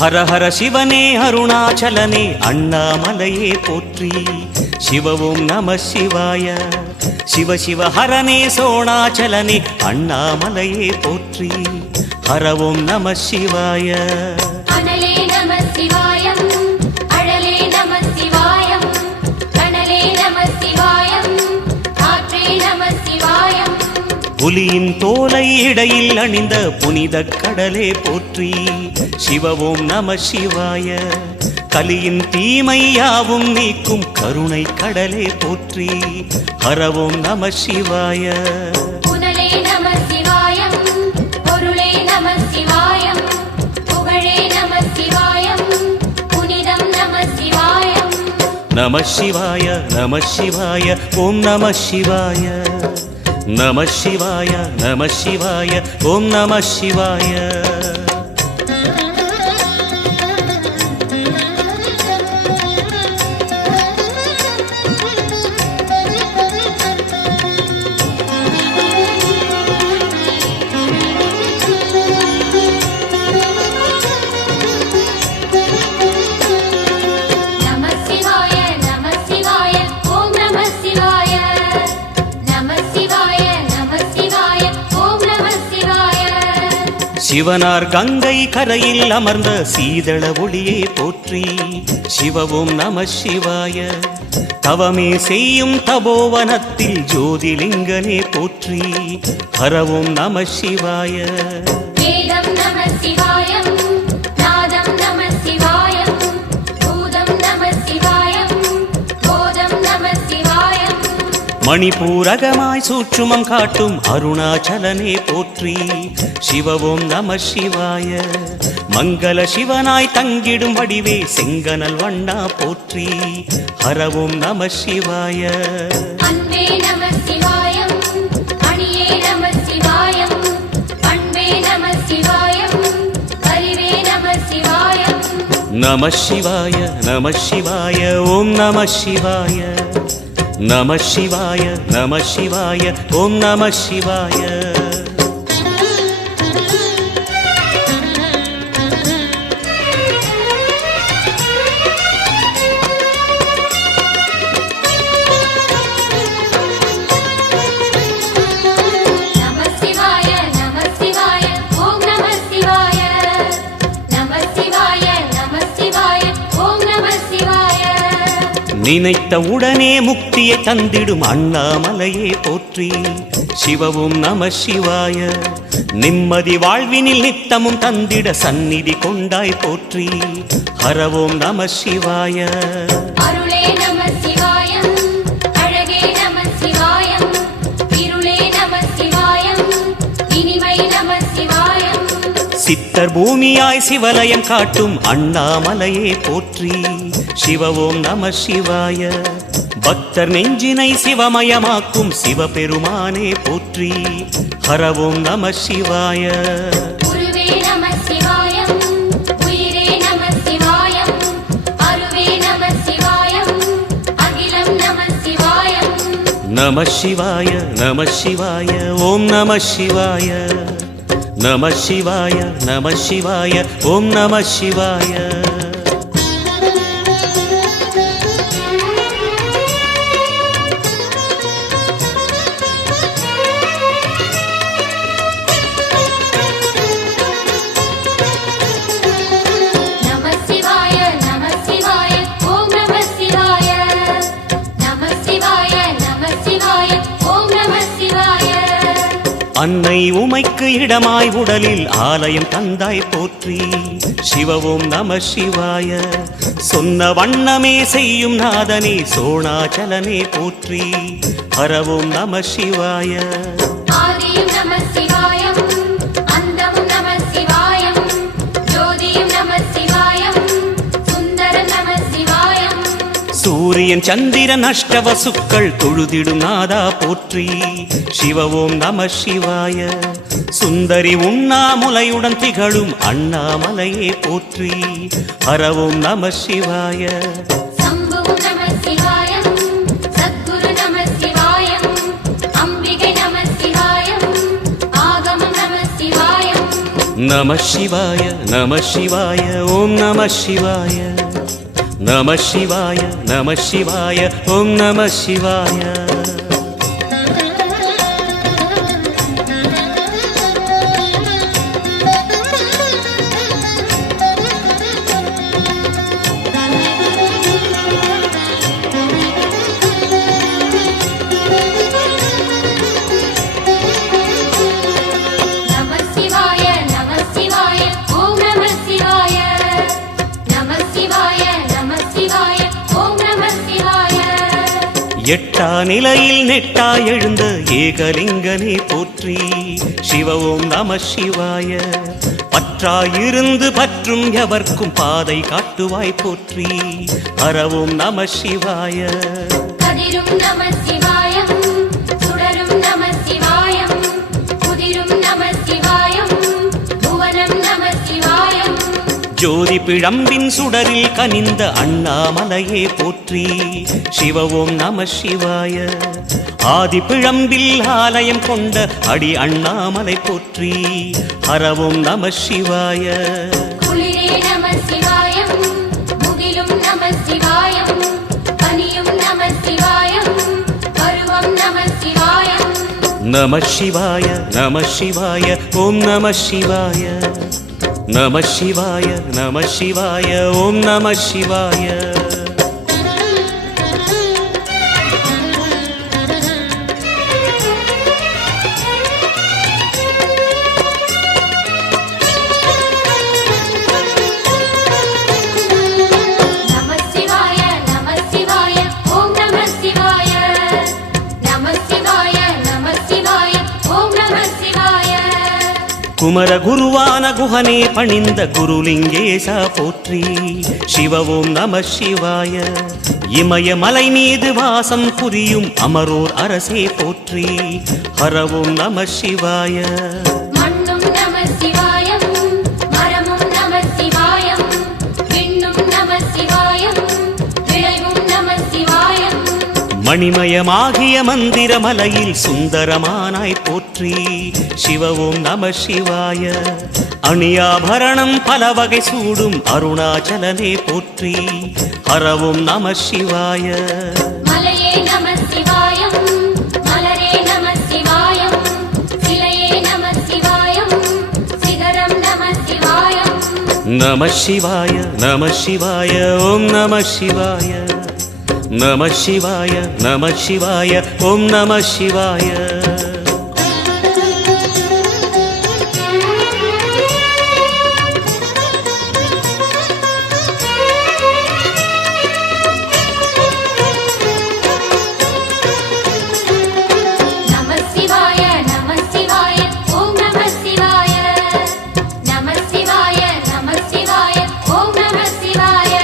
ஹர ஹர சிவனே அருணாச்சலனே அண்ணாமலையே போற்றி. சிவவும் நம சிவாய. சிவ சிவ ஹரனே சோணாச்சலனே அண்ணாமலையே போற்றி. ஹரவும் நம சிவாய. அனலே நம சிவாயம், அழலே நம சிவாயம், கனலே நம சிவாயம், காற்றே நம சிவாயம். புலியின் தோலை இடையில் அணிந்த புனித கடலே போற்றி. சிவவும் நம சிவாய. கலியின் தீமையாவும் நீக்கும் கருணை கடலே போற்றி. ஹரவும் நம சிவாய. புனலே நம சிவாயம், பொருளே நம சிவாயம், புகழே நம சிவாயம், புனிதம் நம சிவாயம். நம சிவாய நம சிவாய ஓம் நம சிவாய. நம சிவாய நம சிவாய ஓம் நம சிவாய. சிவனார் கங்கை கரையில் அமர்ந்த சீதள ஒளியே போற்றி. சிவவும் நம சிவாய. தவமே செய்யும் தபோவனத்தில் ஜோதிலிங்கனே போற்றி. ஹரவும் நம சிவாய. வேதம் நம சிவாயம், நாதம் நம சிவாயம், பூதம் நம சிவாயம், போதம் நம சிவாயம். மணிபூரகமாய் சூட்சுமம் காட்டும் அருணாச்சலனே போற்றி. சிவவும் நம சிவாய. மங்கள சிவனாய் தங்கிடும் வடிவே செங்கனல் வண்ணா போற்றி. ஹரவும் நம சிவாய. அன்பே நம சிவாயம், அணியே நம சிவாயம், பண்பே நம சிவாயம், அறிவே நம சிவாயம். நம சிவாய நம சிவாய ஓம் நம சிவாய. நம சிவாய நம சிவாய ஓம் நம சிவாய. நினைத்த உடனே முக்தியை தந்திடும் அண்ணாமலையே போற்றி. சிவவும் நம சிவாய. நிம்மதி வாழ்வினில் நித்தமும் தந்திட சந்நிதி கொண்டாய் போற்றி. ஹரவும் நம சிவாய. அருளே நம சிவாயம், அழகே நம சிவாயம், இருளே நம சிவாயம், இனிமை நம சிவாயம். சித்தர் பூமியாய் சிவலயம் காட்டும் அண்ணாமலையே போற்றி. சிவவும் நம சிவாய. பக்தர் நெஞ்சினை சிவமயமாக்கும் சிவபெருமானே போற்றி. ஹரவும் நம சிவாய. குருவே நம சிவாயம், உயிரே நம சிவாயம், அருவே நம சிவாயம், அகிலம் நம சிவாயம். நம சிவாய நம சிவாய ஓம் நம சிவாய. நம சிவாய நம சிவாய ஓம் நம சிவாய. அன்னை உமைக்கு இடமாய் உடலில் ஆலயம் தந்தாய் போற்றி. சிவவும் நம சிவாய. சொன்ன வண்ணமே செய்யும் நாதனே சோணாச்சலனே போற்றி. ஹரவும் நம சிவாய. ஆதியும் நம சிவாயம், அந்தமும் நம சிவாயம், ஜோதியும் நம சிவாயம், சுந்தரம் நம சிவாயம். சூரியன் சந்திரன் அஷ்டவசுக்கள் தொழுதிடும் நாதா போற்றி. சிவவும் நம சிவாய. சுந்தரி உண்ணாமுலையுடன் திகழும் அண்ணாமலையே போற்றி. ஹரவும் நம சிவாய. சம்புவும் நம சிவாயம், சத்குரு நம சிவாயம், அம்பிகை நம சிவாயம், ஆகமம் நம சிவாயம். நம சிவாய நம சிவாய ஓம் நம சிவாய நம சிவாய நம சிவாய ஓம் நம சிவாய நம சிவாய நம சிவாய ஓம் நம சிவாய நம சிவாய நம சிவாய ஓம் நம சிவாய எட்டா நிலையில் நெட்டா எழுந்த ஏகலிங்கனே போற்றி சிவ ஓம் நம சிவாய பற்றாயிருந்து பற்றும் எவர்க்கும் பாதை காட்டுவாய் போற்றி ஹர ஓம் நம சிவாய கதிரும் நம சிவாயம் சுடரும் நம சிவாயம் குதிரும் நம சிவாயம் புவனம் நம சிவாயம் ஜோதி பிழம்பின் சுடரில் கனிந்த அண்ணாமலையே போற்றி சிவ ஓம் நம சிவாய ஆதி பிழம்பில் ஆலயம் கொண்ட அடி அண்ணாமலை போற்றி ஹர ஓம் நம சிவாய குளிரே நம சிவாயம் முகிலும் நம சிவாயம் பனியும் நம சிவாயம் பருவம் நம சிவாயம் நம சிவாய நம சிவாய ஓம் நம சிவாய நம சிவாய நம சிவாய ஓம் நம சிவாய நம சிவாய நம சிவாய ஓம் நம சிவாய நம சிவாய நம சிவாய ஓம் நம சிவாய குமர குருவான குஹனே பணிந்த குருலிங்கேசா போற்றி சிவ ஓம் நம சிவாய இமயமலை மீது வாசம் புரியும் அமரோர் அரசே போற்றி ஹர ஓம் நம சிவாய மண்ணும் நம சிவாயம் மரமும் நம சிவாயம் விண்ணும் நம சிவாயம் விளைவும் நம சிவாயம் மணிமயமாகிய மந்திர மலையில் சுந்தரமானாய் போற்றி சிவ ஓம் நம சிவாய அணியாபரணம் பல வகை சூடும் அருணாச்சலனே போற்றி ஹர ஓம் நம சிவாய மலையே நம சிவாயம் மலரே நம சிவாயம் சிலையே நம சிவாயம் சிகரம் நம சிவாயம் நம சிவாய நம சிவாய ஓம் நம சிவாய நம சிவாய நம சிவாய ஓம் நம சிவாய நம சிவாய நம சிவாய ஓம் நம சிவாய நம சிவாய நம சிவாய ஓம் நம சிவாய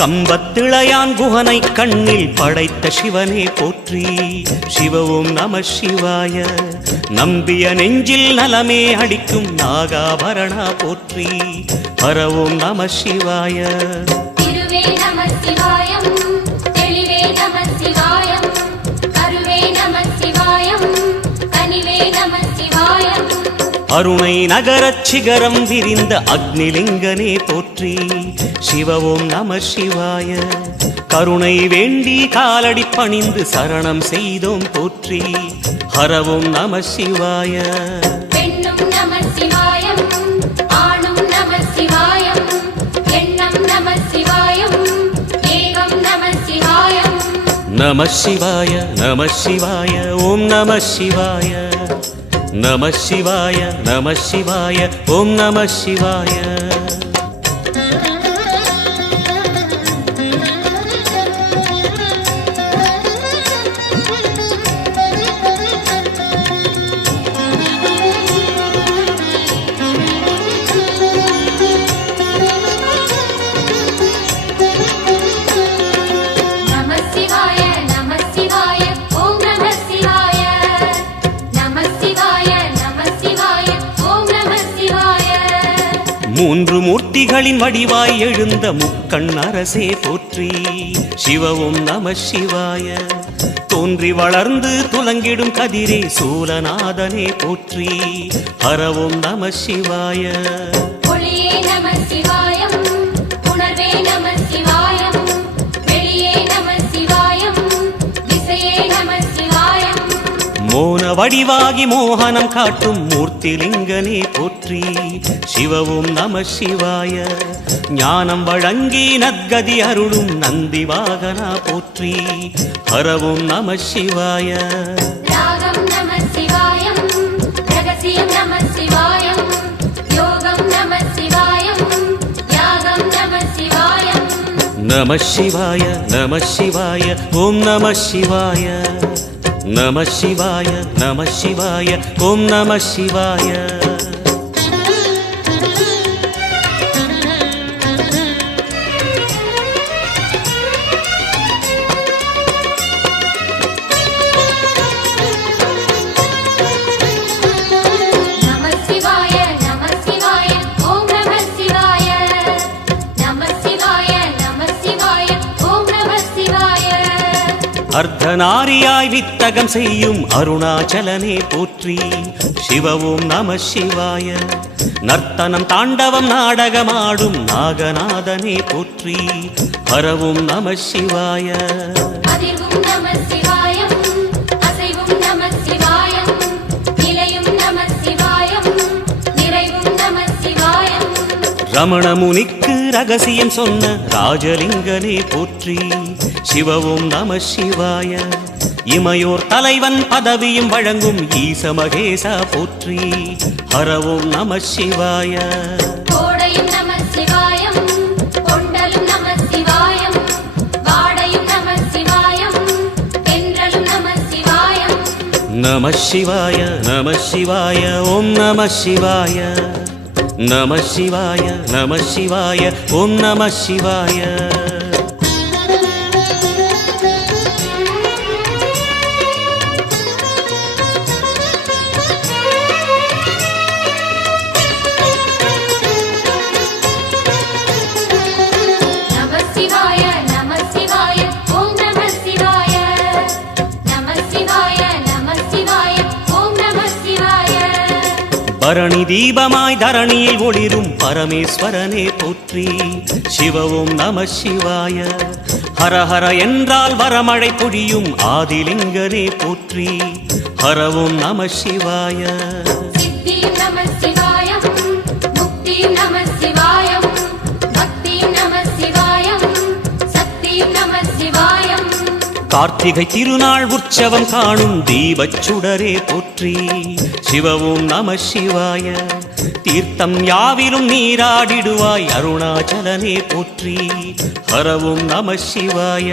கம்பத்திளையான் குஹனை கண்ணில் படைத்த சிவனே போற்றி சிவ ஓம் நம சிவாய நம்பிய நெஞ்சில் நலமே அடிக்கும் நாகாபரணா போற்றி ஹர ஓம் நம சிவாய திருவே நம சிவாயம் தெளிவே நம சிவாயம் கருவே நம சிவாயம் கனிவே நம சிவாயம் அருணை நகரச் சிகரம் விரிந்த அக்னிலிங்கனே போற்றி சிவ ஓம் நம சிவாய கருணை வேண்டி காலடி பணிந்து சரணம் செய்தோம் போற்றி ஹர ஓம் நம சிவாய பெண்ணும் நம சிவாயம் ஆணும் நம சிவாயம் எண்ணம் நம சிவாயம் ஏகம் நம சிவாயம் நம சிவாய நம சிவாய ஓம் நம சிவாய நம சிவாய நம சிவாய ஓம் நம சிவாய நம சிவாய நம சிவாய ஓம் நம சிவாய நம சிவாய நம சிவாய ஓம் நம சிவாய மூன்று மூர்த்திகளின் வடிவாய் எழுந்த முக்கண் அரசே போற்றி சிவ ஓம் நம சிவாய தோன்றி வளர்ந்து துலங்கிடும் கதிரே சூலநாதனே போற்றி. ஹரவோம் நம சிவாய. ஒளியே நம சிவாயம், உணர்வே நம சிவாயம், வெளியே நம சிவாயம், திசையே நம சிவாயம். மோன வடிவாகி மோகனம் காட்டும் மூர்த்திலிங்கனே போற்றி. சிவவும் நம சிவாய. ஞானம் வழங்கி நற்கதி அருளும் நந்தி வாகனா போற்றி. ஹரவும் நம சிவாய. ராகம் நம சிவாயம், ரகசியம் நம சிவாயம், யோகம் நம சிவாயம், யாகம் நம சிவாயம். நம சிவாய நம சிவாய ஓம் நம சிவாய. நம சிவாய நம சிவாய ஓம் நம சிவாய. நம சிவாய நம சிவாய ஓம் நம சிவாய. நம சிவாய நம சிவாய ஓம் நம சிவாய. அர்த்தநாரியாய் வித்தகம் செய்யும் அருணாச்சலனே போற்றி. சிவவும் நம சிவாய. நர்த்தனம் தாண்டவம் நாடகமாடும் நாகநாதனே போற்றி. ஹரவும் நம சிவாய. அதிர்வும் நம சிவாயம், அசைவும் நம சிவாயம், நிலையும் நம சிவாயம், நிறைவும் நம சிவாயம். ரமண முனிக்கு ரகசியம் சொன்ன ராஜலிங்கனே போற்றி. சிவவும் நம சிவாய. இமையோர் தலைவன் பதவியும் வழங்கும் ஈச மகேசா போற்றி. ஹரவும் நம சிவாய. கோடையும் நம சிவாயம், கொண்டலும் நம சிவாயம், வாடையும் நம சிவாயம், தென்றலும் நம சிவாயம். நம சிவாய நம சிவாய ஓம் நம சிவாய. நம சிவாய நம சிவாய ஓம் நம சிவாய. நம சிவாய நம சிவாய ஓம் நம சிவாய. நம சிவாய நம சிவாய ஓம் நம சிவாய. பரணி தீபமாய் தரணியில் ஒளிரும் பரமேஸ்வரனே போற்றி. சிவவும் நம சிவாய. ஹரஹர என்றால் வரமழை பொழியும் ஆதிலிங்கனே போற்றி. ஹரவும் நம சிவாய. சித்தியும் நம சிவாயம், முக்தியும் நம சிவாயம், பக்தியும் நம சிவாயம், சக்தியும் நம சிவாயம். கார்த்திகை திருநாள் உற்சவம் காணும் தீபச் சுடரே போற்றி. சிவவும் நம சிவாய. தீர்த்தம் யாவிலும் நீராடிடுவாய் அருணாச்சலனே போற்றி. ஹரவும் நம சிவாய.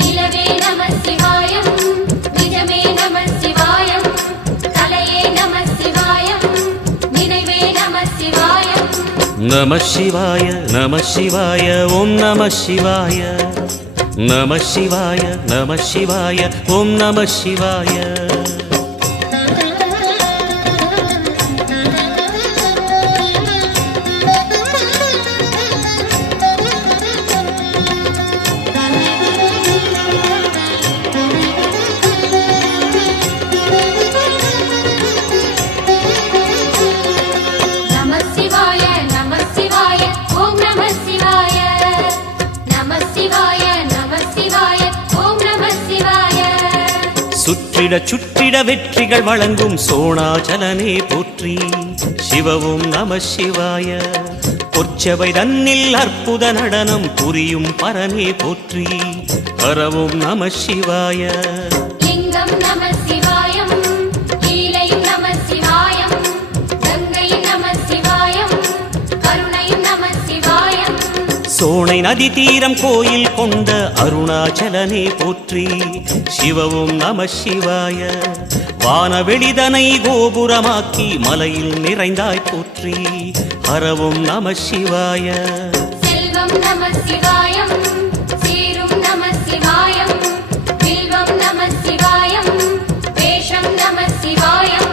நிலவே நம சிவாயம், நிஜமே நம சிவாயம், கலையே நம சிவாயம், நினைவே நம சிவாயம். நம சிவாய நம சிவாய ஓம் நம சிவாய. நம சிவாய நம சிவாய ஓம் நம சிவாய. நம சிவாய நம சிவாய ஓம் நம சிவாய. நம சிவாய நம சிவாய ஓம் நம சிவாய. சுற்றிட சுற்றிட வெற்றிகள் வழங்கும் சோணாச்சலனே போற்றி. சிவவும் நம சிவாய. பொற்சபை தன்னில் அற்புத நடனம் புரியும் பரனே போற்றி. ஹரவும் நம சிவாய. லிங்கம் நம சிவாயம், லீலையும் நம சிவாயம், கங்கையும் நம சிவாயம், கருணையும் நம சிவாயம். சோனை நதி தீரம் கோயில் கொண்ட அருணாச்சலனே போற்றி. சிவவும் நம சிவாய. வானவெளிதனை கோபுரமாக்கி மலையில் நிறைந்தாய் போற்றி. ஹரவும் நம சிவாய. செல்வம் நம சிவாயம், சீரும் நம சிவாயம், வில்வம் நம சிவாயம், வேஷம் நம சிவாயம்.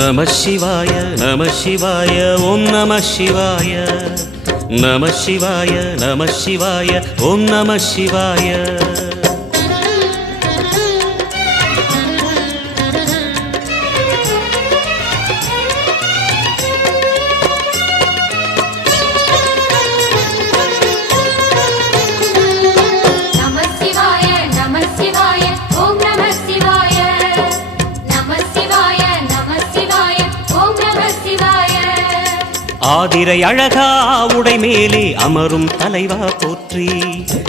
நம சிவாய நம சிவாய ஓம் நம சிவாய. நம சிவாய நம சிவாய ஓம் நம சிவாய. ஆதிரை அழகா உடை மேலே அமரும் தலைவா போற்றி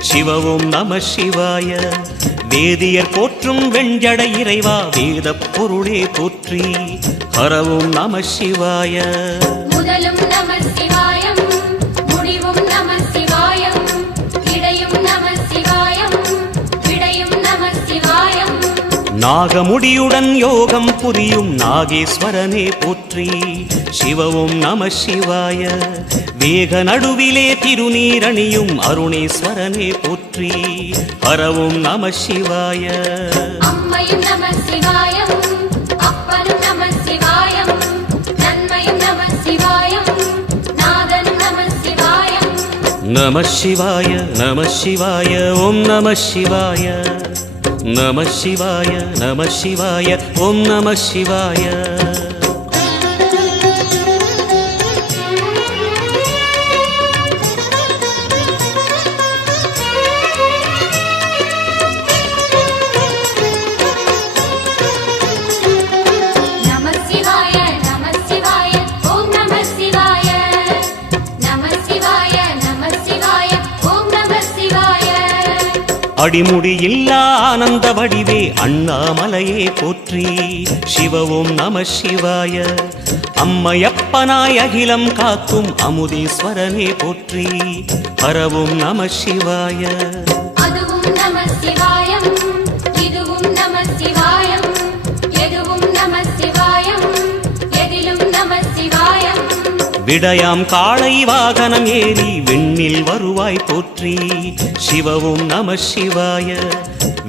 சிவ ஓம் நம சிவாய வேதியர் போற்றும் வெண்ஜடை இறைவா வேதப் பொருளே போற்றி ஹர ஓம் நம சிவாய முதலும் நம சிவாயம் முடிவும் நம சிவாயம் இடையும் நம சிவாயம் விடையும் நம சிவாயம் நாகமுடியுடன் யோகம் புரியும் நாகேஸ்வரனே போற்றி சிவ ஓம் நம சிவாய வேக நடுவிலே திருநீரணியும் அருணேஸ்வரனே போற்றி ஹர ஓம் நம சிவாய அம்மையும் நம சிவாயம் அப்பனும் நம சிவாயம் நன்மையும் நம சிவாயம் நாதனும் நம சிவாயம் நம சிவாய நம சிவாய ஓம் நம சிவாய நம சிவாய நம சிவாய ஓம் நம சிவாய நம சிவாய நம சிவாய ஓம் நம சிவாய நம சிவாய நம சிவாய ஓம் நம சிவாய அடிமுடியில்லா ஆனந்த வடிவே அண்ணாமலையே போற்றி சிவ ஓம் நம சிவாய அம்மையப்பனாய் அகிலம் காக்கும் அமுதீஸ்வரனே போற்றி ஹர ஓம் நம சிவாய அதுவும் நம சிவாயம் இதுவும் நம சிவாயம் எதுவும் நம சிவாயம் எதிலும் நம சிவாயம் விடயாம் காளை வாகனம் ஏறி விண்ணில் வருவாய் போற்றி சிவ ஓம் நம சிவாய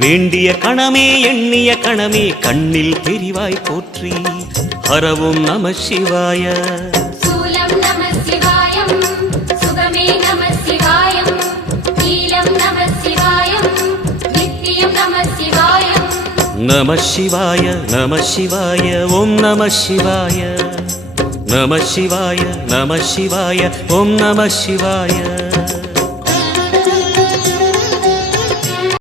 வேண்டிய கணமே எண்ணிய கணமே கண்ணில் தெரிவாய் போற்றி ஹர ஓம் நம சிவாய சூலம் நம சிவாயம் சுகமே நம சிவாயம் நீலம் நம சிவாயம் நித்தியம் நம சிவாயம் நம சிவாய நம சிவாய ஓம் நம சிவாய நம சிவாய நம சிவாய ஓம் நம சிவாய